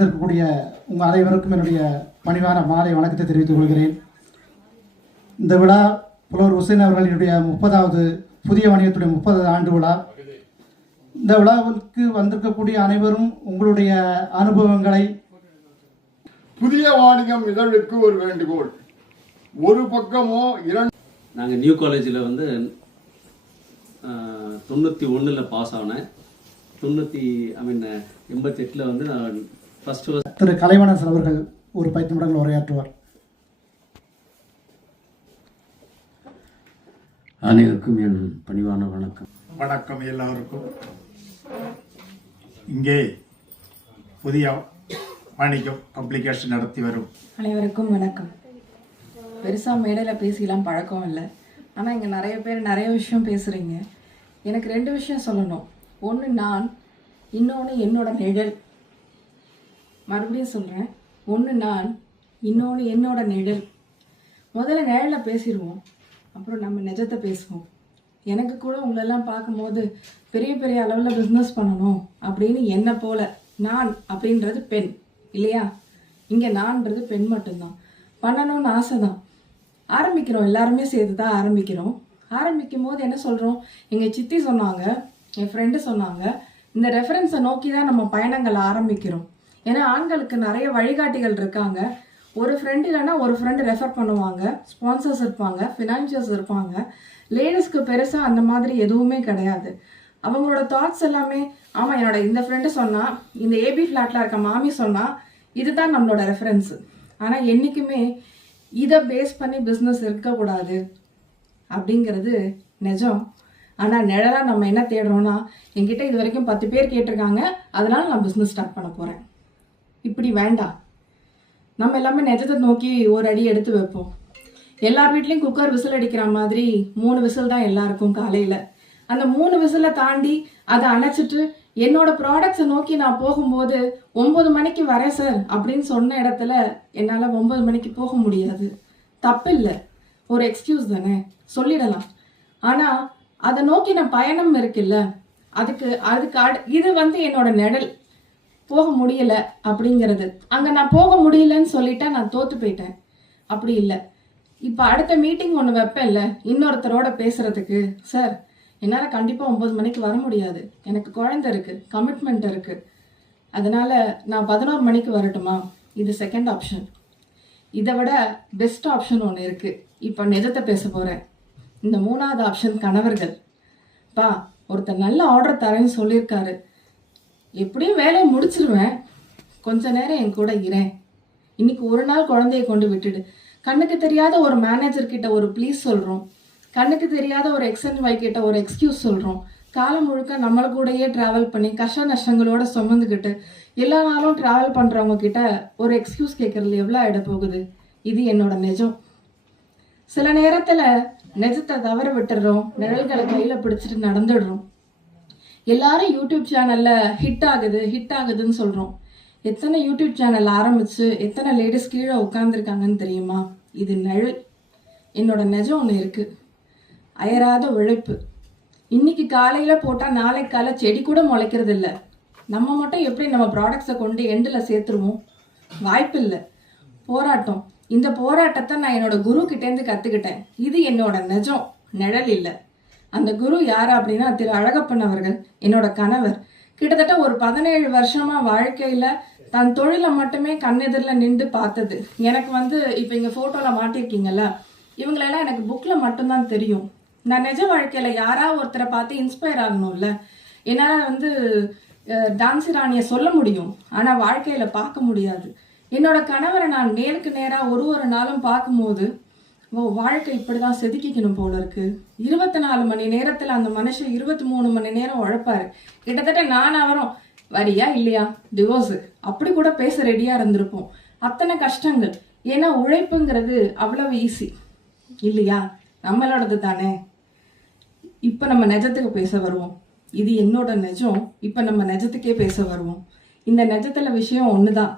இருக்கக்கூடிய உங்கள் அனைவருக்கும் என்னுடைய பணிவான மாலை வணக்கத்தை தெரிவித்துக் கொள்கிறேன். இந்த விழா புலவர் உசேன் அவர்களினுடைய 30வது புதிய வணிகத்துடைய 30வது ஆண்டு விழா. இந்த விழாவிற்கு வந்திருக்கக்கூடிய அனைவரும் உங்களுடைய அனுபவங்களை புதிய வாணிகம் இதழுக்கு ஒரு வேண்டுகோள். ஒரு பக்கமோ இரண்டு. நாங்கள் நியூ காலேஜில் வந்து 91 பாஸ் ஆனேன். 88 வந்து நான் ஃபஸ்ட்டு திரு கலைவண்ணன் அவர்கள் ஒரு 10 நிமிடங்கள் உரையாற்றுவார். அனைவருக்கும் என் பணிவான வணக்கம். வணக்கம் எல்லாருக்கும். இங்கே புதிய வாணிகம் பப்ளிகேஷன் நடத்தி வரும் அனைவருக்கும் வணக்கம். பெருசாக மேடையில் பேசிக்கலாம் பழக்கம் இல்லை, ஆனால் இங்கே நிறைய பேர் நிறைய விஷயம் பேசுகிறீங்க. எனக்கு 2 விஷயம் சொல்லணும். ஒன்று நான், இன்னொன்று என்னோட நிழல். மறுபடியும் சொல்கிறேன், ஒன்று நான், இன்னொன்று என்னோட நிழல். முதல்ல நிழலில் பேசிடுவோம், அப்புறம் நம்ம நிஜத்தை பேசுவோம். எனக்கு கூட உங்களெல்லாம் பார்க்கும்போது பெரிய பெரிய அளவில் பிஸ்னஸ் பண்ணணும் அப்படின்னு என்னை போல் நான் அப்படின்றது பெண் இல்லையா? இங்கே நான்றது பெண் மட்டும்தான். பண்ணணும்னு ஆசை தான். ஆரம்பிக்கிறோம், எல்லாருமே சேர்த்து தான் ஆரம்பிக்கிறோம். ஆரம்பிக்கும் போது என்ன சொல்கிறோம்? எங்கள் சித்தி சொன்னாங்க, என் ஃப்ரெண்டு சொன்னாங்க, இந்த ரெஃபரன்ஸை நோக்கி தான் நம்ம பயணங்கள் ஆரம்பிக்கிறோம். ஏன்னா ஆண்களுக்கு நிறைய வழிகாட்டிகள் இருக்காங்க. ஒரு ஃப்ரெண்ட் இல்லைன்னா ஒரு ஃப்ரெண்டு ரெஃபர் பண்ணுவாங்க, ஸ்பான்சர்ஸ் இருப்பாங்க, ஃபினான்ஷியர்ஸ் இருப்பாங்க. லேடிஸ்க்கு பெருசாக அந்த மாதிரி எதுவுமே கிடையாது. அவங்களோட தாட்ஸ் எல்லாமே, ஆமாம் என்னோட இந்த ஃப்ரெண்டு சொன்னால், இந்த ஏபி ஃப்ளாட்டில் இருக்க மாமி சொன்னால், இதுதான் நம்மளோட ரெஃபரன்ஸு. ஆனால் என்றைக்குமே இதை பேஸ் பண்ணி பிஸ்னஸ் இருக்கக்கூடாது அப்படிங்கிறது நிஜம். ஆனால் நிழலாக நம்ம என்ன தேடுறோன்னா, என்கிட்ட இது வரைக்கும் 10 பேர் கேட்டிருக்காங்க, அதனால் நான் பிஸ்னஸ் ஸ்டார்ட் பண்ண போகிறேன். இப்படி வேண்டாம். நம்ம எல்லாமே நிஜத்தை நோக்கி ஒரு அடி எடுத்து வைப்போம். எல்லார் வீட்லேயும் குக்கர் விசில் அடிக்கிற மாதிரி 3 விசில் தான் எல்லாருக்கும் காலையில். அந்த 3 விசிலை தாண்டி அதை அணைச்சிட்டு என்னோட ப்ராடக்ட்ஸை நோக்கி நான் போகும்போது 9 மணிக்கு வரேன் சார் அப்படின்னு சொன்ன இடத்துல என்னால் 9 மணிக்கு போக முடியாது. தப்பு இல்லை, ஒரு எக்ஸ்கியூஸ் தானே, சொல்லிடலாம். ஆனால் அதை நோக்கின பயணம் இருக்குல்ல, அதுக்கு இது வந்து என்னோட நிழல். போக முடியலை அப்படிங்கிறது, அங்கே நான் போக முடியலன்னு சொல்லிட்டா நான் தோற்று போயிட்டேன். அப்படி இல்லை. இப்போ அடுத்த மீட்டிங் ஒன்று வைப்பேன்ல இன்னொருத்தரோட பேசுகிறதுக்கு, சார் என்னால் கண்டிப்பாக 9 மணிக்கு வர முடியாது, எனக்கு குழந்தை இருக்குது, கமிட்மெண்ட் இருக்குது, அதனால் நான் 11 மணிக்கு வரட்டுமா? இது செகண்ட் ஆப்ஷன். இதை விட பெஸ்ட் ஆப்ஷன் ஒன்று இருக்குது. இப்போ நிஜத்தை பேச போகிறேன். இந்த 3வது ஆப்ஷன் கணவர்கள். ஒருத்தர் நல்ல ஆர்டர் தரேன்னு சொல்லியிருக்காரு, எப்படியும் வேலையை முடிச்சிருவேன், கொஞ்ச நேரம் என் கூட இரேன், இன்னைக்கு ஒரு நாள் குழந்தைய கொண்டு விட்டுடு. கண்ணுக்கு தெரியாத ஒரு மேனேஜர் கிட்ட ஒரு ப்ளீஸ் சொல்கிறோம், கண்ணுக்கு தெரியாத ஒரு XNY கிட்ட ஒரு எக்ஸ்கியூஸ் சொல்கிறோம். காலம் முழுக்க நம்மளை கூடயே ட்ராவல் பண்ணி கஷ்ட நஷ்டங்களோட சுமந்துக்கிட்டு எல்லா நாளும் ட்ராவல் பண்ணுறவங்க கிட்ட ஒரு எக்ஸ்கியூஸ் கேட்குறதுல எவ்வளோ இட போகுது? இது என்னோட நிஜம். சில நேரத்தில் நிஜத்தை தவற விட்டுடுறோம், நிழல்களை கையில் பிடிச்சிட்டு நடந்துடுறோம். எல்லாரும் யூடியூப் சேனலில் ஹிட் ஆகுதுன்னு சொல்கிறோம். எத்தனை யூடியூப் சேனல் ஆரம்பித்து எத்தனை லேடிஸ் கீழே உட்காந்துருக்காங்கன்னு தெரியுமா? இது நிழல். என்னோட நிஜம் ஒன்று இருக்குது, அயராத உழைப்பு. இன்னைக்கு காலையில் போட்டால் நாளைக்கு காலை செடி கூட முளைக்கிறது இல்லை. நம்ம மட்டும் எப்படி நம்ம ப்ராடக்ட்ஸை கொண்டு எண்டில் சேர்த்துருவோம்? வாய்ப்பு இல்லை. போராட்டம். இந்த போராட்டத்தை நான் என்னோட குரு கிட்டேருந்து கற்றுக்கிட்டேன். இது என்னோட நிஜம், நிழல் இல்லை. அந்த குரு யார் அப்படின்னா திரு அழகப்பன் அவர்கள், என்னோட கணவர். கிட்டத்தட்ட ஒரு 17 வருஷமாக வாழ்க்கையில் தன் தொழிலை மட்டுமே கண்ணெதிரில் நின்று பார்த்தது. எனக்கு வந்து இப்போ இங்கே ஃபோட்டோவில் மாட்டிருக்கீங்கல்ல, இவங்களெல்லாம் எனக்கு புக்கில் மட்டும்தான் தெரியும். நான் நிஜ வாழ்க்கையில் யாராவது ஒருத்தரை பார்த்து இன்ஸ்பயர் ஆகணும்ல. என்னால் வந்து டான்சி ராணியை சொல்ல முடியும், ஆனால் வாழ்க்கையில் பார்க்க முடியாது. என்னோட கணவரை நான் நேருக்கு நேராக ஒரு நாளும் பார்க்கும்போது, ஓ வாழ்க்கை இப்படி தான் செதுக்கிக்கணும் போல இருக்கு. 24 மணி நேரத்தில் அந்த மனுஷன் 23 மணி நேரம் உழைப்பாரு. கிட்டத்தட்ட நான் அவரும் வரியா இல்லையா டிவோர்ஸு அப்படி கூட பேச ரெடியாக இருந்திருப்போம். அத்தனை கஷ்டங்கள். ஏன்னா உழைப்புங்கிறது அவ்வளவு ஈஸி இல்லையா, நம்மளோடது தானே. இப்போ நம்ம நிஜத்துக்கு பேச வருவோம். இது என்னோட நிஜம். இப்போ நம்ம நிஜத்துக்கே பேச வருவோம். இந்த நிஜத்தில் விஷயம் ஒன்று தான்,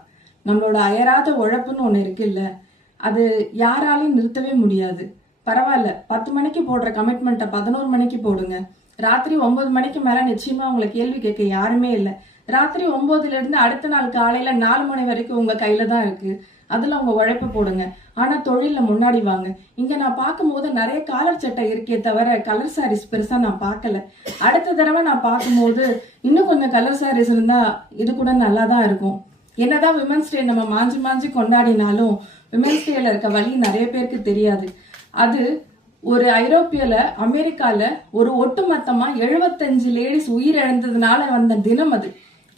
நம்மளோட அயராத உழைப்புன்னு ஒன்று இருக்குல்ல, அது யாராலையும் நிறுத்தவே முடியாது. பரவாயில்ல, 10 மணிக்கு போடுற கமிட்மெண்ட்டை 11 மணிக்கு போடுங்க. ராத்திரி 9 மணிக்கு மேலே நிச்சயமாக உங்களை கேள்வி கேட்க யாருமே இல்லை. ராத்திரி 9லேருந்து அடுத்த நாள் காலையில் 4 மணி வரைக்கும் உங்கள் கையில் தான் இருக்குது. அதில் உங்கள் உழைப்பு போடுங்க. ஆனால் தொழிலில் முன்னாடி வாங்க. இங்கே நான் பார்க்கும்போது நிறைய காலர் சட்டை இருக்கே தவிர கலர் சாரீஸ் பெருசாக நான் பார்க்கல. அடுத்த தடவை நான் பார்க்கும்போது இன்னும் கொஞ்சம் கலர் சாரீஸ் இருந்தால் இது கூட நல்லா தான் இருக்கும். என்னதான் விமன்ஸ் டே நம்ம மாஞ்சி கொண்டாடினாலும் விமன்ஸ் டேல இருக்க வழி நிறைய பேருக்கு தெரியாது. அது ஒரு ஐரோப்பியல அமெரிக்கால ஒரு ஒட்டுமொத்தமா 75 லேடிஸ் உயிரிழந்ததுனால வந்த தினம் அது.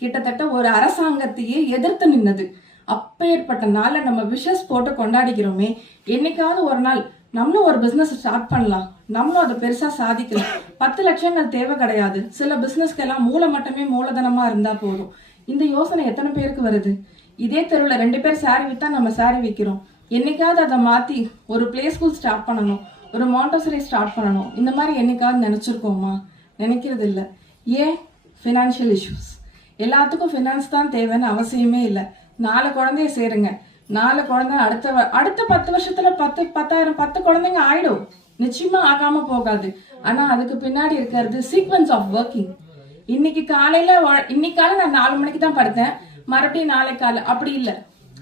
கிட்டத்தட்ட ஒரு அரசாங்கத்தையே எதிர்த்து நின்னது. அப்பேற்பட்ட நாளை நம்ம விஷஸ் போட்டு கொண்டாடிக்கிறோமே. என்னைக்காவது ஒரு நாள் நம்மளும் ஒரு பிசினஸ் ஸ்டார்ட் பண்ணலாம், நம்மளும் அதை பெருசா சாதிக்கலாம். 10 லட்சங்கள் தேவை கிடையாது. சில பிசினஸ்க்கெல்லாம் மட்டுமே மூலதனமா இருந்தா போதும். இந்த யோசனை எத்தனை பேருக்கு வருது? இதே தெருவில் 2 பேர் சாரி விற்றா நம்ம சாரி விற்கிறோம். என்னைக்காவது அதை மாற்றி ஒரு பிளே ஸ்கூல் ஸ்டார்ட் பண்ணணும், ஒரு மாண்டசரி ஸ்டார்ட் பண்ணணும், இந்த மாதிரி என்னைக்காவது நினச்சிருக்கோமா? நினைக்கிறது இல்லை. ஏன்? Financial issues. எல்லாத்துக்கும் ஃபினான்ஸ் தான் தேவைன்னு அவசியமே இல்லை. 4 குழந்தைய சேருங்க. 4 குழந்தை அடுத்த 10 வருஷத்துல 10 குழந்தைங்க ஆயிடும். நிச்சயமா ஆகாம போகாது. ஆனா அதுக்கு பின்னாடி இருக்கிறது சீக்வன்ஸ் ஆஃப் ஒர்க்கிங். இன்னைக்கு காலை நான் 4 மணிக்கு தான் படுத்தேன், மறுபடியும் நாளை காலை அப்படி இல்லை.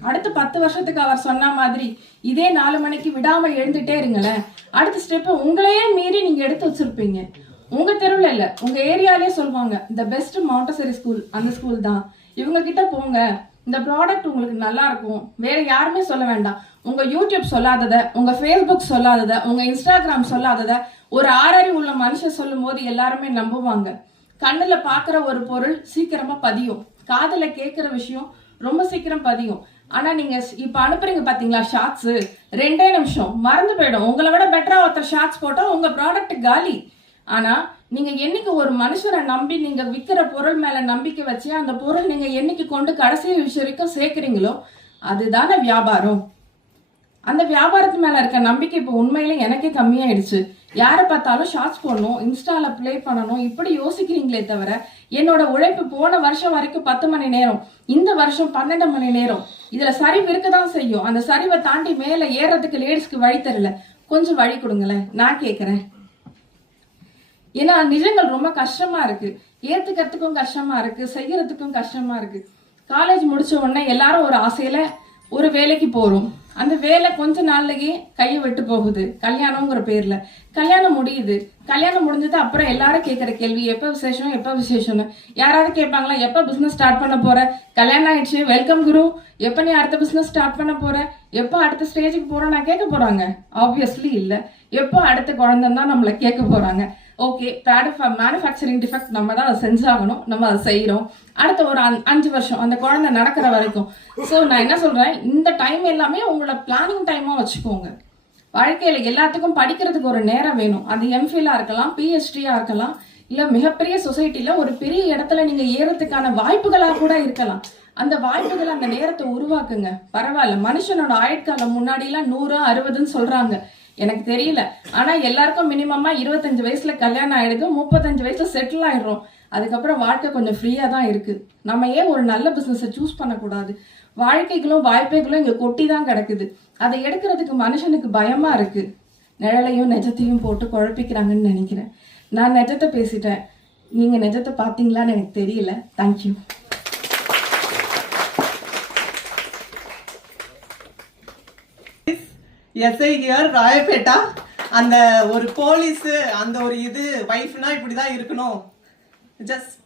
அடுத்த 10 வருஷத்துக்கு அவர் சொன்ன மாதிரி இதே 4 மணிக்கு விடாம எழுந்துட்டே இருங்களேன். அடுத்த ஸ்டெப்பை உங்களையே மீறி நீங்க எடுத்து வச்சிருப்பீங்க. உங்க தெருவில் இல்லை, உங்க ஏரியாலே சொல்லுவாங்க த பெஸ்ட் மாண்டசரி ஸ்கூல் அந்த ஸ்கூல் தான். இவங்க கிட்ட போங்க, இந்த ப்ராடக்ட் உங்களுக்கு நல்லா இருக்கும். வேற யாருமே சொல்ல வேண்டாம். உங்க யூடியூப் சொல்லாதத, உங்க ஃபேஸ்புக் சொல்லாதத, உங்க இன்ஸ்டாகிராம் சொல்லாதத ஒரு ஆறறிவு உள்ள மனுஷன் சொல்லும் போது எல்லாருமே நம்புவாங்க. கண்ணுல பாக்குற ஒரு பொருள் சீக்கிரமா பதியும், காதுல கேட்கிற விஷயம் ரொம்ப சீக்கிரம் பதியும். ஆனா நீங்க இப்ப அனுப்புறீங்க பாத்தீங்களா ஷார்ட்ஸ், 2 நிமிஷம் மறந்து போயிடும். உங்களை விட பெட்டரா ஒருத்தர் ஷார்ட்ஸ் போட்டா உங்க ப்ராடக்ட் காலி. ஆனா நீங்க என்னைக்கு ஒரு மனுஷரை நம்பி நீங்க விற்கிற பொருள் மேல நம்பிக்கை வச்சு அந்த பொருள் நீங்க என்னைக்கு கொண்டு கடைசி விஷயம் வரைக்கும் சேர்க்கிறீங்களோ அதுதானே வியாபாரம். அந்த வியாபாரத்து மேல இருக்க நம்பிக்கை இப்போ உண்மையில எனக்கே கம்மியாயிடுச்சு. யாரை பார்த்தாலும் ஷார்ட்ஸ் போடணும், இன்ஸ்டால பிளே பண்ணணும், இப்படி யோசிக்கிறீங்களே தவிர என்னோட உழைப்பு போன வருஷம் வரைக்கும் 10 மணி நேரம், இந்த வருஷம் 12 மணி நேரம். இதுல சரிவு இருக்கதான் செய்யும். அந்த சரிவை தாண்டி மேல ஏறதுக்கு லேடிஸ்க்கு வழி தரல. கொஞ்சம் வழி கொடுங்களேன், நான் கேட்கிறேன். ஏன்னா நிஜங்கள் ரொம்ப கஷ்டமா இருக்கு, ஏத்துக்கிறதுக்கும் கஷ்டமா இருக்கு, செய்யறதுக்கும் கஷ்டமா இருக்கு. காலேஜ் முடிச்ச உடனே எல்லாரும் ஒரு ஆசையில ஒரு வேலைக்கு போறோம். அந்த வேலை கொஞ்ச நாள்லயே கையை விட்டு போகுது கல்யாணம்ங்கிற பேர்ல. கல்யாணம் முடியுது, கல்யாணம் முடிஞ்சது அப்புறம் எல்லாரும் கேட்கிற கேள்வி எப்ப விசேஷம்னு. யாராவது கேட்பாங்களா எப்ப பிசினஸ் ஸ்டார்ட் பண்ண போற? கல்யாணம் ஆயிடுச்சு, வெல்கம் குரு, எப்ப நீ அடுத்த பிசினஸ் ஸ்டார்ட் பண்ண போற? எப்ப அடுத்த ஸ்டேஜுக்கு போற நான் கேட்க போறாங்க? ஆப்வியஸ்லி இல்ல. எப்போ அடுத்த குழந்தைன்னு தான் நம்மளை கேட்க போறாங்க. ஓகே, மேனுஃபேக்சரிங் டிஃபெக்ட் நம்ம தான் அதை செஞ்சாகணும், நம்ம அதை செய்யறோம். அடுத்த ஒரு 5 வருஷம் அந்த குழந்தை நடக்கிற வரைக்கும். ஸோ நான் என்ன சொல்றேன், இந்த டைம் எல்லாமே உங்களோட பிளானிங் டைமா வச்சுக்கோங்க. வாழ்க்கையில எல்லாத்துக்கும் படிக்கிறதுக்கு ஒரு நேரம் வேணும். அது எம்ஃபிலா இருக்கலாம், பிஹெச்டியா இருக்கலாம், இல்ல மிகப்பெரிய சொசைட்டில ஒரு பெரிய இடத்துல நீங்க ஏறதுக்கான வாய்ப்புகளா கூட இருக்கலாம். அந்த வாய்ப்புகளை அந்த நேரத்தை உருவாக்குங்க. பரவாயில்ல, மனுஷனோட ஆயுட்காலம் முன்னாடி எல்லாம் 100 60ன்னு சொல்றாங்க, எனக்கு தெரியல. ஆனா எல்லாருக்கும் மினிமமா 25 வயசுல கல்யாணம் ஆயிடுது, 35 வயசுல செட்டில் ஆயிடுறோம். அதுக்கப்புறம் வாழ்க்கை கொஞ்சம் ஃப்ரீயா தான் இருக்கு. நம்ம ஏன் ஒரு நல்ல பிசினஸை சூஸ் பண்ணக்கூடாது? வாழ்க்கைகளும் வாய்ப்புகளும் இங்க கொட்டி தான் கிடக்குது. அதை எடுக்கிறதுக்கு மனுஷனுக்கு பயமா இருக்கு. நிழலையும் நெஜத்தையும் போட்டு குழப்பிக்கிறாங்கன்னு நினைக்கிறேன். நான் நெஜத்தை பேசிட்டேன், நீங்க நெஜத்தை பார்த்தீங்களான்னு எனக்கு தெரியல. தேங்க்யூ. SI here Royapettah. அந்த ஒரு போலீஸ் அந்த ஒரு இது வைஃப்னா இப்படிதான் இருக்கணும். Just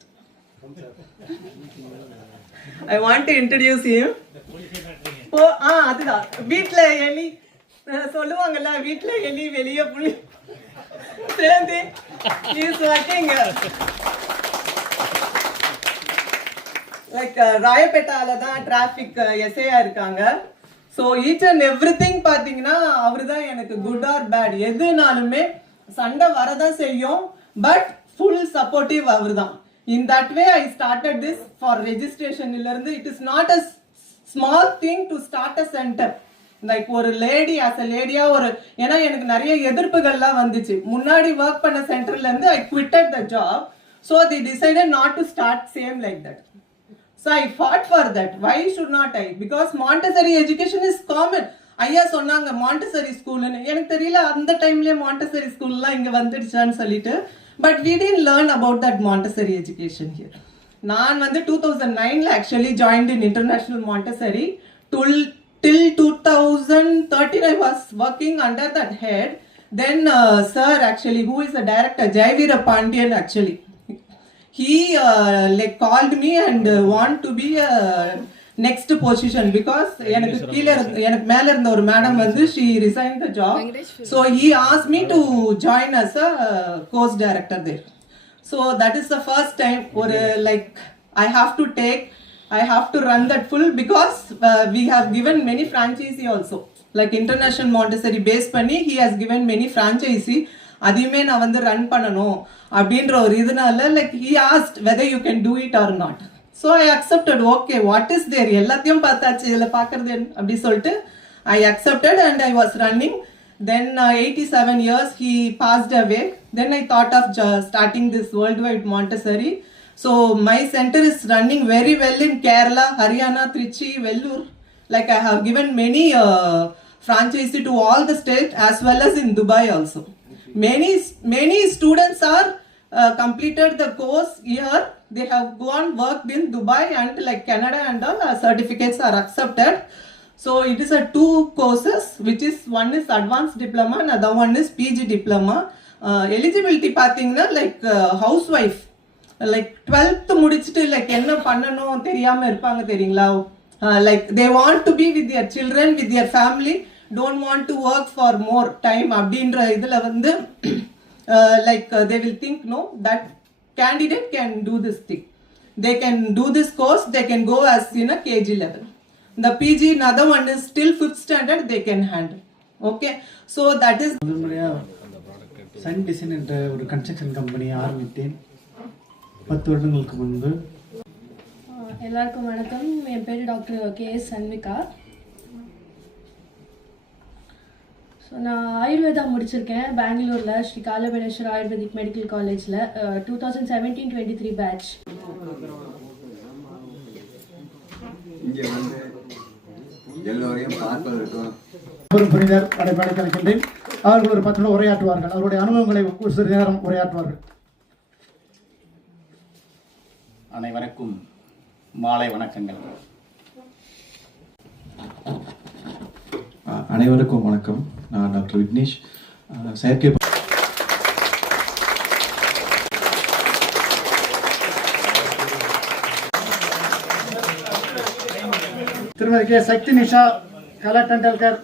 I want to introduce him. அதுதான் வீட்ல எலி சொல்லுவாங்கல்ல, வீட்ல எலி வெளியே புலி. Same thing. He is working like ராயப்பேட்டால தான் டிராஃபிக் எஸ்ஐயா இருக்காங்க. So each and every thing பார்த்தீங்கன்னா அவரு தான் எனக்கு குட் ஆர் பேட் எதுனாலுமே சண்டை வரதான் செய்யும், பட் ஃபுல் சப்போர்ட்டிவ் அவர் தான். In that way I started this for ரெஜிஸ்ட்ரேஷன்ல இருந்து. It is not a small thing to start a centre. Like ஒரு லேடி ஆஸ் அ லேடியா ஒரு, ஏன்னா எனக்கு நிறைய எதிர்ப்புகள்லாம் வந்துச்சு. முன்னாடி ஒர்க் பண்ண சென்டர்ல இருந்து I quitted the job. So the decided not to start same like that. So I fought for that. Why should not I? Because Montessori education is common. ஐயா சொன்னாங்க மாண்டசரி ஸ்கூல்னு. எனக்கு தெரியல அந்த டைம்லயே மாண்டசரி ஸ்கூல்லாம் இங்க வந்துடுச்சான்னு சொல்லிட்டு. But we didn't learn about that Montessori education here. நான் வந்து 2009ல actually joined in International Montessori. Till 2013 I was working under that head. Then sir actually, who is the director, Jayveera Pandian actually, he like called me and want to be a next position because எனக்கு கீழ எனக்கு மேல இருந்த ஒரு madam வந்து she resigned the job. So he asked me to join as a course director there. So that is the first time or like I have to run that full because we have given many franchisee also. Like International Montessori base பண்ணி he has given many franchisee. அதையுமே நான் வந்து run பண்ணணும் அப்படின்ற ஒரு இதனால like he asked whether you can do it or not. So I accepted. Okay, what is there, எல்லாத்தையும் பார்த்தாச்சு, இதில் பார்க்கறது அப்படி சொல்லிட்டு I accepted and I was running. Then 87 years he passed away. Then I thought of starting this worldwide Montessori. So my center is running very well in Kerala, Haryana, Trichy, Vellore. Like I have given many franchisee to all the state as well as in Dubai also. Many students are completed the course here. They have gone worked in Dubai and like Canada and all certificates are accepted. So it is a 2 courses, which is one is advanced diploma and other one is PG diploma. Eligibility பாத்தீங்கன்னா like housewife like 12th முடிச்சிட்டு like என்ன பண்ணணும் தெரியாம இருப்பாங்க தெரியுங்களா. Like they want to be with their children, with their family, don't want to work for more time அப்படின்ற இதுல வந்து like they will think no, that candidate can do this thing, they can do this course, they can go as in a KG level. The PG another one is still 5th standard they can handle. Okay, so that is sun design என்ற ஒரு construction கம்பெனியை ஆரம்பித்தேன் 10 வருடங்களுக்கு முன்பு. எல்லாருக்கும் வணக்கம். என் பேர் doctor KS Sanvika. So நான் ஆயுர்வேதா முடிச்சிருக்கேன் பெங்களூரில் ஸ்ரீ காலபேரேஸ்வரர் ஆயுர்வேதிக் மெடிக்கல் காலேஜில் 2017-23 பேட்ச். இங்கே வந்து எல்லோரையும் பார்ப்பதற்கும் புனிதர் அடைப்பாளை கலைக்கின்றேன். அவர்கள் ஒரு 10 நிமிடம் உரையாற்றுவார்கள். அவருடைய அனுபவங்களை ஒரு சிறு நேரம் உரையாற்றுவார்கள். அனைவருக்கும் மாலை வணக்கங்கள். அனைவருக்கும் வணக்கம். நான் டாக்டர் விக்னேஷ். செயற்கை திருமதி கே சக்தி நிஷா கலா டண்டல்கர்.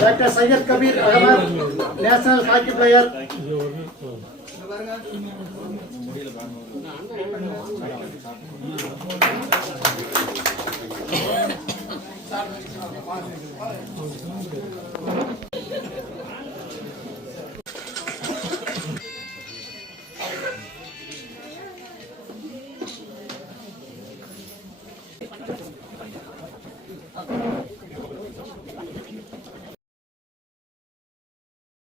Dr. Syed Kabir Ahmad, national hockey player.